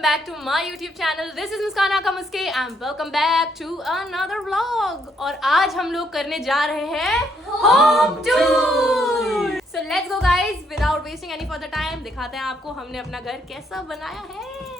welcome back to my YouTube channel. This is मुस्कान आका मुस्के and welcome back to another vlog. और आज हम लोग करने जा रहे हैं home tour. So let's go guys, without wasting any further time. दिखाते हैं आपको हमने अपना घर कैसा बनाया है.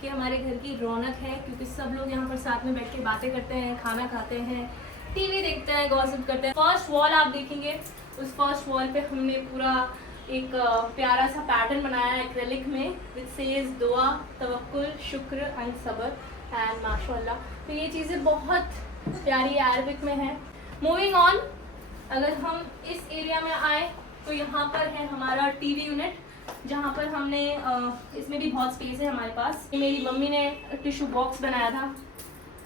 कि हमारे घर की रौनक है, क्योंकि सब लोग यहाँ पर साथ में बैठ के बातें करते हैं, खाना खाते हैं, टीवी देखते हैं, गॉसिप करते हैं. फर्स्ट वॉल आप देखेंगे, उस फर्स्ट वॉल पे हमने पूरा एक प्यारा सा पैटर्न बनाया है एक्रेलिक में, विच सेज दुआ, तवक्कुल, शुक्र एंड सब्र एंड माशाअल्लाह. तो ये चीज़ें बहुत प्यारी अरबिक में है. मूविंग ऑन, अगर हम इस एरिया में आए तो यहाँ पर है हमारा टीवी यूनिट, जहाँ पर हमने इसमें भी बहुत स्पेस है हमारे पास. मेरी मम्मी ने टिश्यू बॉक्स बनाया था,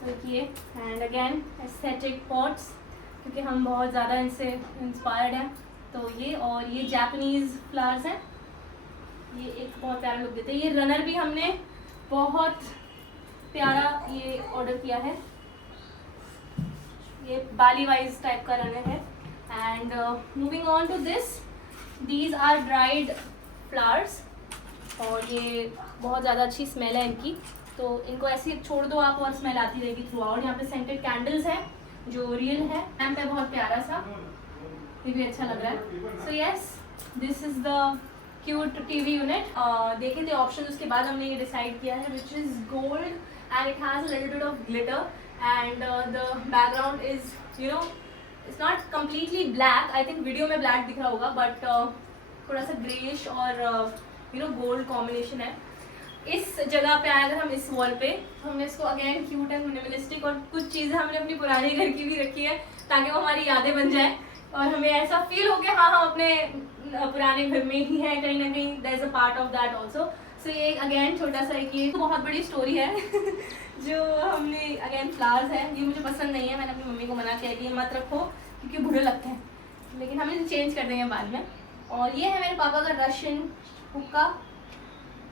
देखिए. एंड अगेन एस्थेटिक पॉट्स, क्योंकि हम बहुत ज़्यादा इनसे इंस्पायर्ड हैं. तो ये और ये जापानीज़ फ्लावर्स हैं, ये एक बहुत प्यारा लुक देते हैं. ये रनर भी हमने बहुत प्यारा ये ऑर्डर किया है, ये बाली वाइज टाइप का रनर है. And moving on to this, these are dried flowers, और ये बहुत ज़्यादा अच्छी स्मेल है इनकी, तो इनको ऐसे छोड़ दो आप और स्मेल आती रहेगी थ्रू आउट. यहाँ पे सेंटेड कैंडल्स हैं जो रियल है. लैम्प है बहुत प्यारा सा, ये भी अच्छा लग रहा है. So yes, this is the cute TV unit. देखे थे ऑप्शन, उसके बाद हमने ये डिसाइड किया है, which is gold and it has a little bit of glitter and the background is you know it's not completely black. I think video में black दिख रहा होगा, बट थोड़ा सा ग्रेइश और यू नो गोल्ड कॉम्बिनेशन है. इस जगह पे आए अगर हम इस वॉल पे, हमने इसको अगेन क्यूट एंड मिनिमलिस्टिक, और कुछ चीज़ें हमने अपनी पुराने घर की भी रखी है ताकि वो हमारी यादें बन जाए और हमें ऐसा फील हो कि हाँ हम अपने पुराने घर में ही हैं कहीं ना कहीं. That is a part of that also. So ये अगेन छोटा सा एक ये बहुत बड़ी स्टोरी है जो हमने अगेन फ्लावर्स है. ये मुझे पसंद नहीं है, मैंने अपनी मम्मी को मना किया कि ये मत रखो क्योंकि बुरे लगते हैं, लेकिन हम इसे चेंज कर देंगे बाद में. और ये है मेरे पापा का रशियन हुक्का,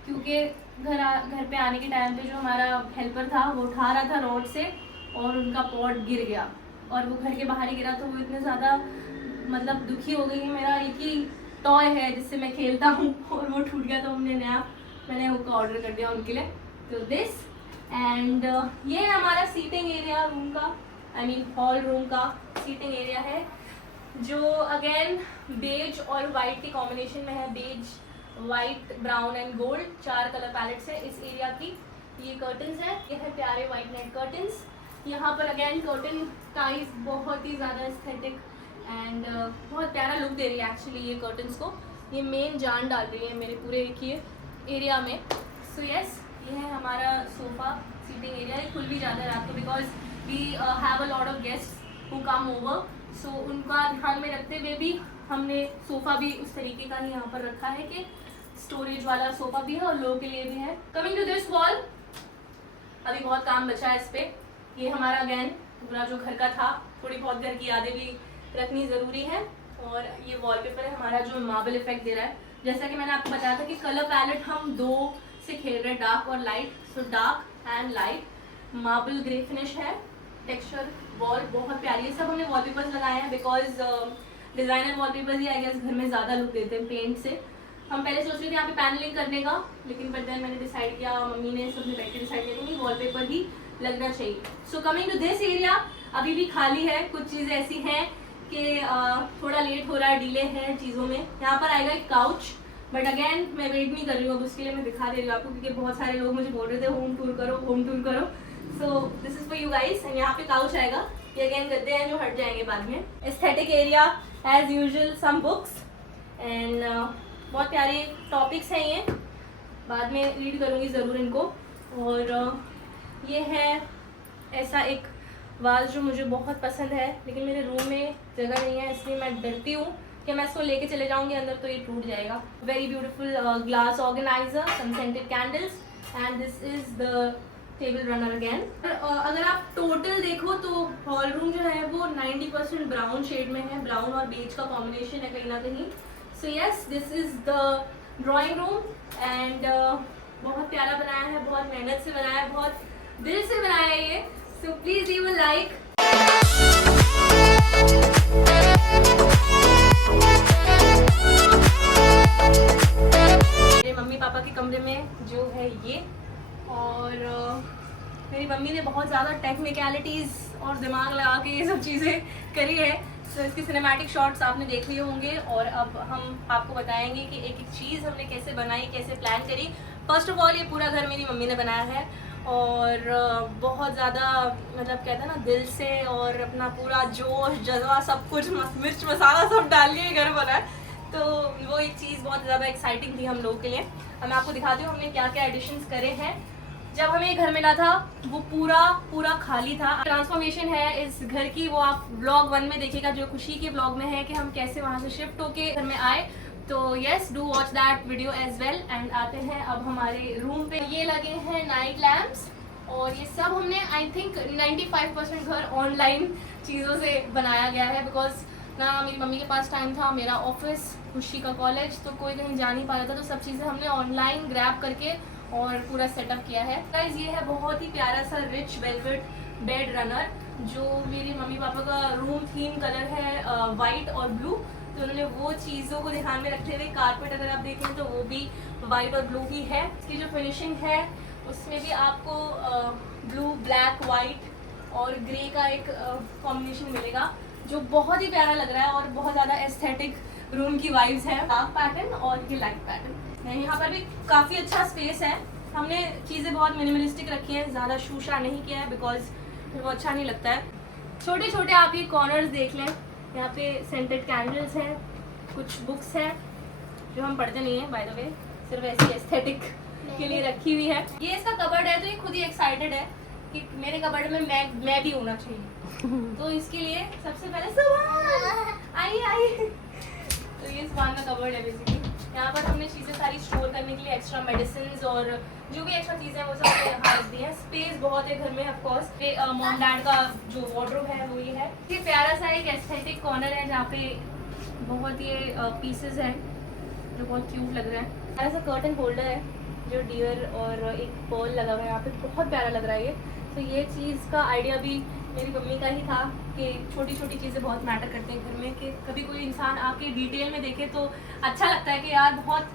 क्योंकि घर पे आने के टाइम पे जो हमारा हेल्पर था वो उठा रहा था रोड से और उनका पॉट गिर गया, और वो घर के बाहर ही गिरा. तो वो इतने ज़्यादा मतलब दुखी हो गई. मेरा एक ही टॉय है जिससे मैं खेलता हूँ और वो टूट गया, तो मैंने हुक्का ऑर्डर कर दिया उनके लिए. तो दिस एंड ये है हमारा सीटिंग एरिया रूम का, आई मीन हॉल रूम का सीटिंग एरिया है, जो अगेन बेज और वाइट के कॉम्बिनेशन में है. Beige, white, brown and gold, 4 colour palettes है इस एरिया की. ये कर्टन्स है, ये है प्यारे वाइट नेट कर्टन्स. यहाँ पर अगेन कर्टन टाइज बहुत ही ज़्यादा एस्थेटिक एंड बहुत प्यारा लुक दे रही है एक्चुअली ये कर्टन्स को. ये मेन जान डाल रही है मेरे पूरे देखिए एरिया में. सो यस, ये है हमारा सोफ़ा सीटिंग एरिया. ये खुल भी जाता है रात को, because we have a lot of guest who come over. So उनका ध्यान में रखते हुए भी हमने सोफ़ा भी उस तरीके का ही यहाँ पर रखा है कि स्टोरेज वाला सोफ़ा भी है और लोगों के लिए भी है. कमिंग टू दिस वॉल, अभी बहुत काम बचा है इस पे. ये हमारा अगेन पूरा जो घर का था, थोड़ी बहुत घर की यादें भी रखनी ज़रूरी है. और ये वॉलपेपर है हमारा जो मार्बल इफेक्ट दे रहा है. जैसा कि मैंने आपको बताया था कि कलर पैलेट हम 2 से खेल रहे हैं, डार्क और light. So dark and light, marble grey finish है, टेक्सचर वॉल बहुत प्यारी है. सब हमने वॉलपेपर्स लगाए हैं बिकॉज डिज़ाइनर वॉलपेपर्स ही आई गेस घर में ज़्यादा लुक देते हैं पेंट से. हम पहले सोच रहे थे यहाँ पे पैनलिंग करने का, लेकिन बट देन मैंने डिसाइड किया, मम्मी ने सबने बैठ के डिसाइड किया कि वॉलपेपर ही लगना चाहिए. So coming to this area, अभी भी खाली है. कुछ चीज़ें ऐसी हैं कि थोड़ा लेट हो रहा है, डिले है चीज़ों में. यहाँ पर आएगा एक काउच, बट अगेन मैं वेट नहीं कर रही हूँ अब उसके लिए. मैं दिखा दे रही हूँ आपको, क्योंकि बहुत सारे लोग मुझे बोल रहे थे होम टूर करो, होम टूर करो. So this is for you guys. And यहाँ पे काउच आएगा. ये अगेन गद्दे हैं जो हट जाएंगे बाद में. Aesthetic area as usual, some books and बहुत प्यारे टॉपिक्स हैं ये, बाद में रीड करूँगी ज़रूर इनको. और ये है ऐसा एक वाज जो मुझे बहुत पसंद है, लेकिन मेरे रूम में जगह नहीं है, इसलिए मैं डरती हूँ कि मैं इसको लेके चले जाऊँगी अंदर तो ये टूट जाएगा. Very beautiful glass organiser, some scented candles, and this is the table runner again. अगर आप टोटल देखो तो हॉल रूम जो है वो 90% ब्राउन शेड में है, ब्राउन और बेज का कॉम्बिनेशन है कहीं ना कहीं। So yes, this is the drawing room and बहुत प्यारा बनाया है, बहुत मेहनत से बनाया है, बहुत दिल से बनाया है ये। So please leave a like. मेरे मम्मी पापा के कमरे में जो है ये, और मेरी मम्मी ने बहुत ज़्यादा टेक्निकलिटीज़ और दिमाग लगा के ये सब चीज़ें करी है। तो इसकी सिनेमैटिक शॉट्स आपने देख लिए होंगे, और अब हम आपको बताएंगे कि एक एक चीज़ हमने कैसे बनाई, कैसे प्लान करी। फर्स्ट ऑफ ऑल ये पूरा घर मेरी मम्मी ने बनाया है, और बहुत ज़्यादा मतलब कहते हैं ना दिल से, और अपना पूरा जोश जज्बा सब कुछ मिर्च मसाला सब डाल लिए घर बना है। तो वो एक चीज़ बहुत ज़्यादा एक्साइटिंग थी हम लोगों के लिए। अब मैं आपको दिखाती हूँ हमने क्या क्या एडिशंस करे हैं। जब हमें घर मिला था वो पूरा खाली था। ट्रांसफॉर्मेशन है इस घर की, वो आप व्लॉग 1 में देखिएगा, जो खुशी के व्लॉग में है कि हम कैसे वहाँ से शिफ्ट होके घर में आए। तो yes, do watch that video as well. And आते हैं अब हमारे रूम पे। ये लगे हैं नाइट लैम्प्स, और ये सब हमने आई थिंक 95% घर ऑनलाइन चीज़ों से बनाया गया है, बिकॉज ना मेरी मम्मी के पास टाइम था, मेरा ऑफिस, खुशी का कॉलेज, तो कोई कहीं जा नहीं पा रहा था। तो सब चीज़ें हमने ऑनलाइन ग्रैब करके और पूरा सेटअप किया है। गाइस, ये है बहुत ही प्यारा सा रिच वेलवेट बेड रनर, जो मेरी मम्मी पापा का रूम थीम कलर है वाइट और ब्लू। तो उन्होंने वो चीज़ों को ध्यान में रखते हुए कारपेट अगर आप देखें तो वो भी वाइट और ब्लू ही है। इसकी जो फिनिशिंग है उसमें भी आपको ब्लू, ब्लैक, वाइट और ग्रे का एक कॉम्बिनेशन मिलेगा, जो बहुत ही प्यारा लग रहा है और बहुत ज़्यादा एस्थेटिक रूम की वाइब्स है। डार्क पैटर्न और ये लाइट पैटर्न। यहाँ पर भी काफ़ी अच्छा स्पेस है। हमने चीज़ें बहुत मिनिमलिस्टिक रखी हैं, ज़्यादा शूशा नहीं किया है, बिकॉज वो अच्छा नहीं लगता है। छोटे छोटे आप ये कॉर्नर्स देख लें, यहाँ पे सेंटेड कैंडल्स हैं, कुछ बुक्स हैं जो हम पढ़ते नहीं हैं बाय द वे, सिर्फ ऐसी एस्थेटिक के लिए रखी हुई है। ये इसका कबर्ड है, तो ये खुद ही एक्साइटेड है कि मेरे कबर्ड में मैं भी होना चाहिए। तो इसके लिए सबसे पहले सामान आइए। तो ये सामान का कबर्ड है बेसिकली। यहाँ पर हमने चीज़ें सारी स्टोर करने के लिए एक्स्ट्रा मेडिसिन और जो भी एक्स्ट्रा चीज़ें हैं वो सब हमने यहाँ रख दी हैं। स्पेस बहुत है घर में ऑफ कोर्स। मॉम डैड का जो वार्डरोब है वो ये है। ये प्यारा सा एक एस्थेटिक कॉर्नर है जहाँ पे बहुत ये पीसेस हैं जो बहुत क्यूट लग रहा है। प्यारा सा कर्टन होल्डर है जो डियर और एक पर्ल लगा हुआ है यहाँ पे, बहुत प्यारा लग रहा है ये। तो ये चीज़ का आइडिया भी मेरी मम्मी का ही था कि छोटी छोटी चीज़ें बहुत मैटर करते हैं घर में, कि कभी कोई इंसान आके डिटेल में देखे तो अच्छा लगता है कि यार बहुत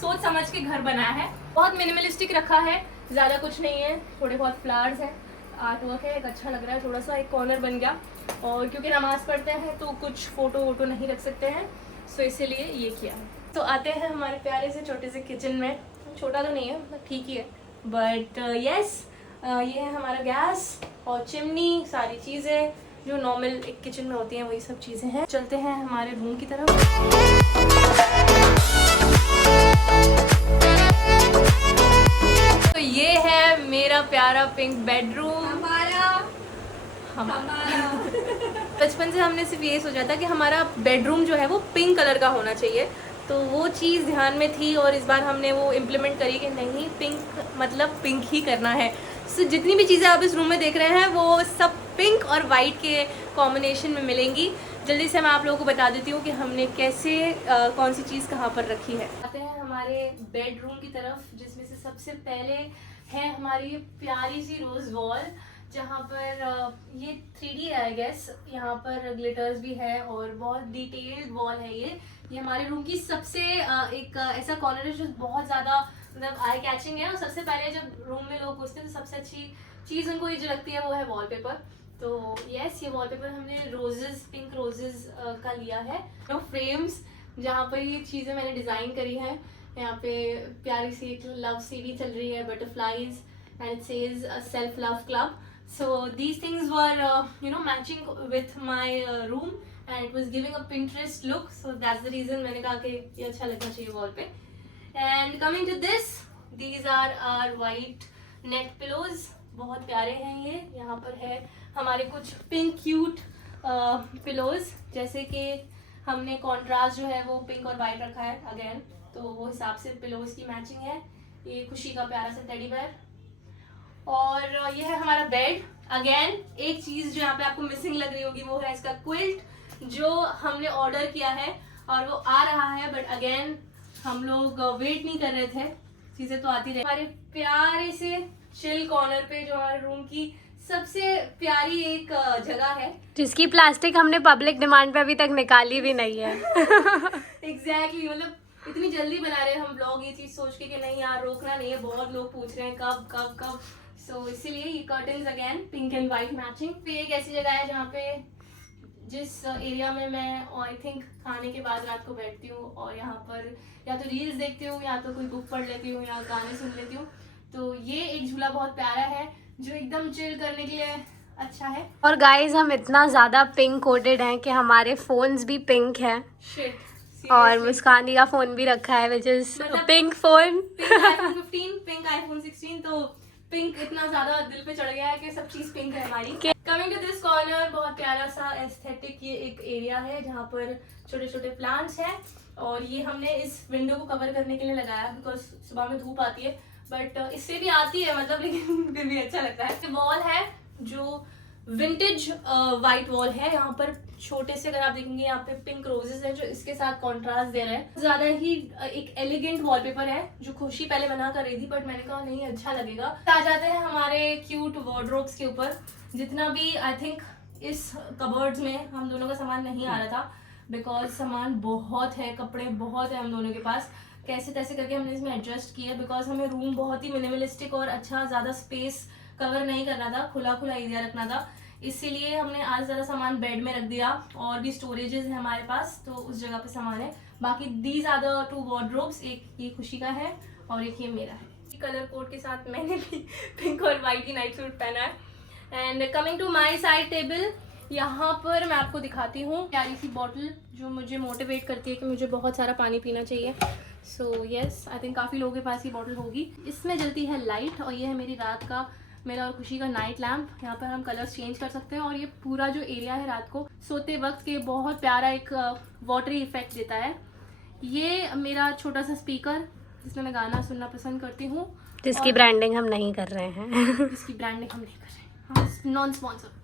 सोच समझ के घर बनाया है। बहुत मिनिमलिस्टिक रखा है, ज़्यादा कुछ नहीं है, थोड़े बहुत फ्लावर्स हैं, आर्ट वर्क है, एक अच्छा लग रहा है। थोड़ा सा एक कॉर्नर बन गया, और क्योंकि नमाज़ पढ़ते हैं तो कुछ फ़ोटो वोटो नहीं रख सकते हैं, सो इसीलिए ये किया है। तो आते हैं हमारे प्यारे से छोटे से किचन में। छोटा तो नहीं है, मतलब ठीक ही है, बट यस, ये है हमारा गैस और चिमनी, सारी चीज़ें जो नॉर्मल एक किचन में होती हैं वही सब चीज़ें हैं। चलते हैं हमारे रूम की तरफ। तो ये है मेरा प्यारा पिंक बेडरूम। हमारा बचपन से हमने सिर्फ ये सोचा था कि हमारा बेडरूम जो है वो पिंक कलर का होना चाहिए, तो वो चीज़ ध्यान में थी, और इस बार हमने वो इम्प्लीमेंट करी कि नहीं, पिंक मतलब पिंक ही करना है। सो जितनी भी चीज़ें आप इस रूम में देख रहे हैं वो सब पिंक और वाइट के कॉम्बिनेशन में मिलेंगी। जल्दी से मैं आप लोगों को बता देती हूँ कि हमने कैसे कौन सी चीज़ कहाँ पर रखी है। आते हैं हमारे बेडरूम की तरफ, जिसमें से सबसे पहले है हमारी प्यारी सी रोज़ वॉल, जहाँ पर ये 3D है आई गेस। यहाँ पर ग्लिटर्स भी है और बहुत डिटेल्ड वॉल है ये हमारे रूम की सबसे एक ऐसा कॉर्नर है जो बहुत ज़्यादा मतलब आई कैचिंग है। और सबसे पहले जब रूम में लोग घुसते हैं तो सबसे अच्छी चीज़ उनको ये जो लगती है वो है वॉलपेपर। तो यस, ये वॉलपेपर हमने रोजेस, पिंक रोजेस का लिया है। तो फ्रेम्स जहाँ पर ये चीज़ें मैंने डिज़ाइन करी हैं, यहाँ पे प्यारी सी एक लव सीडी चल रही है, butterflies, and it says self love club. So these things were matching with my room, and it was giving a Pinterest look, so that's the reason मैंने कहा कि ये अच्छा लगना चाहिए वॉल पे। And coming to this, these are our white neck pillows, बहुत प्यारे हैं ये। यहाँ पर है हमारे कुछ पिंक क्यूट पिलोज, जैसे कि हमने कॉन्ट्रास्ट जो है वो पिंक और वाइट रखा है अगेन, तो वो हिसाब से पिलोज की मैचिंग है। ये खुशी का प्यारा सा टेडी बेयर, और ये है हमारा बेड। अगेन एक चीज जो यहाँ पे आपको मिसिंग लग रही होगी वो है इसका क्विल्ट, जो हमने ऑर्डर किया है और वो आ रहा है, बट अगेन हम लोग वेट नहीं कर रहे थे, चीजें तो आती रही। हमारे प्यारे से चिल कॉर्नर पे जो हमारे रूम की सबसे प्यारी एक जगह है, जिसकी प्लास्टिक हमने पब्लिक डिमांड पे अभी तक निकाली भी नहीं है। एग्जैक्टली मतलब इतनी जल्दी बना रहे हैं हम ब्लॉग ये चीज सोच के कि नहीं यार रोकना नहीं है, बहुत लोग पूछ रहे हैं कब कब कब, सो इसीलिए ये curtains again pink and white matching. तो एक ऐसी जगह है जहाँ पे जिस एरिया में मैं आई थिंक खाने के बाद रात को बैठती हूँ और यहाँ पर या तो रील्स देखती हूँ या तो कोई बुक पढ़ लेती हूँ या गाने सुन लेती हूँ। तो ये एक झूला बहुत प्यारा है जो एकदम चिल करने के लिए अच्छा है। और गाइज हम इतना ज़्यादा पिंक कोटेड हैं कि हमारे फोन्स भी पिंक हैं। शिट। और मुस्कान दी का फोन भी रखा है which is pink phone, pink iPhone 15, pink iPhone 16, तो पिंक इतना ज्यादा दिल पे चढ़ गया है कि सब चीज पिंक है हमारी। कमिंग टू दिस कॉर्नर, बहुत प्यारा सा एस्थेटिक ये एक एरिया है जहाँ पर छोटे छोटे प्लांट्स हैं और ये हमने इस विंडो को कवर करने के लिए लगाया बिकॉज सुबह में धूप आती है, बट इससे भी आती है मतलब, लेकिन फिर भी अच्छा लगता है। वॉल है जो विंटेज वाइट वॉल है, यहाँ पर छोटे से अगर आप देखेंगे यहाँ पे पिंक रोजेस है जो इसके साथ कॉन्ट्रास्ट दे रहे हैं। ज्यादा ही एक एलिगेंट वॉलपेपर है जो खुशी पहले बना कर रही थी, बट मैंने कहा नहीं अच्छा लगेगा। आ जाते हैं हमारे क्यूट वार्डरोब्स के ऊपर। जितना भी आई थिंक इस कबर्ड्स में हम दोनों का सामान नहीं आ रहा था बिकॉज सामान बहुत है, कपड़े बहुत है हम दोनों के पास, कैसे तैसे करके हमने इसमें एडजस्ट किया बिकॉज हमें रूम बहुत ही मिनिमलिस्टिक और अच्छा ज्यादा स्पेस कवर नहीं करना था, खुला खुला एरिया रखना था, इसीलिए हमने आज ज़्यादा सामान बेड में रख दिया। और भी स्टोरेजेस है हमारे पास तो उस जगह पे सामान है। बाकी दीज आर द 2 वार्डरोब्स, एक ये खुशी का है और एक ये मेरा है। कलर कोड के साथ मैंने भी पिंक और वाइट की नाइट सूट पहना है। And coming to my side table, यहाँ पर मैं आपको दिखाती हूँ प्यारी सी बॉटल जो मुझे मोटिवेट करती है कि मुझे बहुत सारा पानी पीना चाहिए। सो यस, आई थिंक काफ़ी लोगों के पास ये बॉटल होगी। इसमें जलती है लाइट और ये है मेरी रात का, मेरा और खुशी का नाइट लैम्प। यहाँ पर हम कलर्स चेंज कर सकते हैं और ये पूरा जो एरिया है रात को सोते वक्त के बहुत प्यारा एक वाटरी इफेक्ट देता है। ये मेरा छोटा सा स्पीकर जिसमें मैं गाना सुनना पसंद करती हूँ, जिसकी ब्रांडिंग हम नहीं कर रहे हैं। जिसकी ब्रांडिंग हम नहीं कर रहे हैं, नॉन स्पॉन्सर।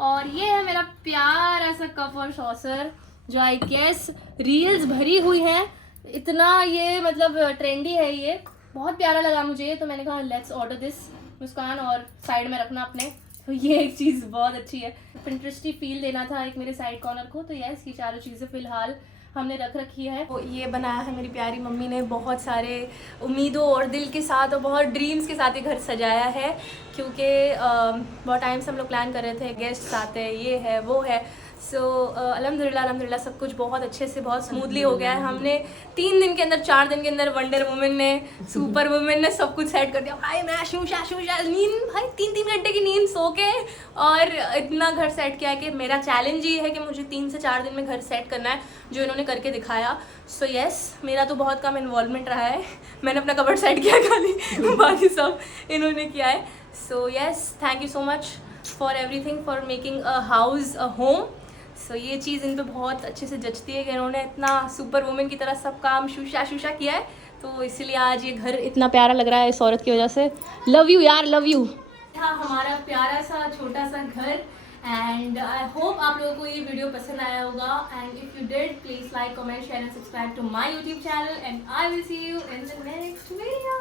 और ये है मेरा प्यारा सा कप और सॉसर जो आई गेस रील्स भरी हुई है, इतना ये मतलब ट्रेंडी है, ये बहुत प्यारा लगा मुझे तो मैंने कहा लेट्स ऑर्डर दिस मुस्कान और साइड में रखना अपने। तो ये एक चीज़ बहुत अच्छी है, इंटरेस्टिंग फील देना था एक मेरे साइड कॉर्नर को, तो यस ये चारों चीज़ें फिलहाल हमने रख रखी है। तो ये बनाया है मेरी प्यारी मम्मी ने बहुत सारे उम्मीदों और दिल के साथ और बहुत ड्रीम्स के साथ ये घर सजाया है, क्योंकि बहुत टाइम से हम लोग प्लान कर रहे थे गेस्ट्स आते हैं, ये है वो है। सो अल्हम्दुलिल्लाह सब कुछ बहुत अच्छे से बहुत स्मूथली हो गया है। हमने 3 दिन के अंदर 4 दिन के अंदर वंडर वुमन ने सुपर वुमन ने सब कुछ सेट कर दिया भाई। मैं शूशा नींद भाई 3-3 घंटे की नींद सो के और इतना घर सेट किया है कि मेरा चैलेंज ये है कि मुझे 3 से 4 दिन में घर सेट करना है, जो इन्होंने करके दिखाया। सो यस मेरा तो बहुत कम इन्वॉल्वमेंट रहा है, मैंने अपना कबर्ड सेट किया खाली, बाकी सब इन्होंने किया है। So yes thank you so much for everything, for making a house a home. So ये चीज़ इन पे बहुत अच्छे से जचती है कि इन्होंने इतना सुपर वुमेन की तरह सब काम शूशा किया है, तो इसीलिए आज ये घर इतना प्यारा लग रहा है इस औरत की वजह से। लव यू यार, लव यू। था हमारा प्यारा सा छोटा सा घर एंड आई होप आप लोगों को ये वीडियो पसंद आया होगा। And if you did please like comment share and subscribe to my YouTube channel and I will see you in the next video.